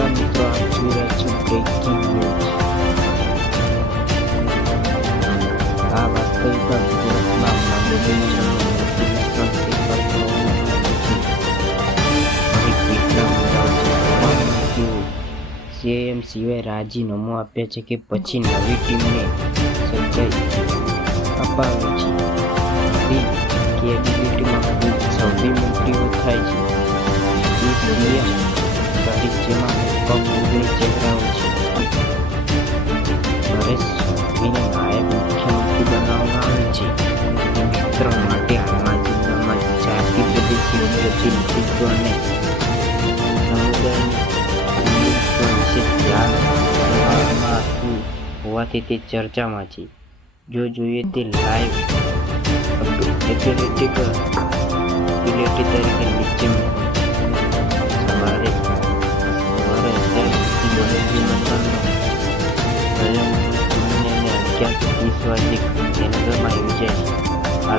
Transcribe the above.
નમસ્કાર મિત્રો, આપ જોઈ રહ્યા છો બ્રેકિંગ ન્યૂઝ। આ વાસ્તવિક ગુજરાતમાં સીએમ સિવાય રાજીનામું આપ્યા છે કે પછી નવી ટીમને સચ્ચાઈ અપાવે છે। નવી કેબિનેટમાં કુલ 26 મંત્રીઓ થાય છે। જેમાં પગની ચહેરાઓ છે। પરેશ ધાનાણીને નાયબ મુખ્યમંત્રી બનાવવામાં આવે છે। મિત્ર માટે હાલમાં જિલ્લામાં જાતિ પ્રદેશી પ્રતિનિધિત્વ અને સમુદાયની વિશે ધ્યાન આપવામાં આવતું હોવાથી તે ચર્ચામાં છે। જો જોઈએ તે લાઈવ એપિલેટી તરીકે નીચે સવારે 11:30 વાગે ગાંધીનગરમાં યોજાય છે।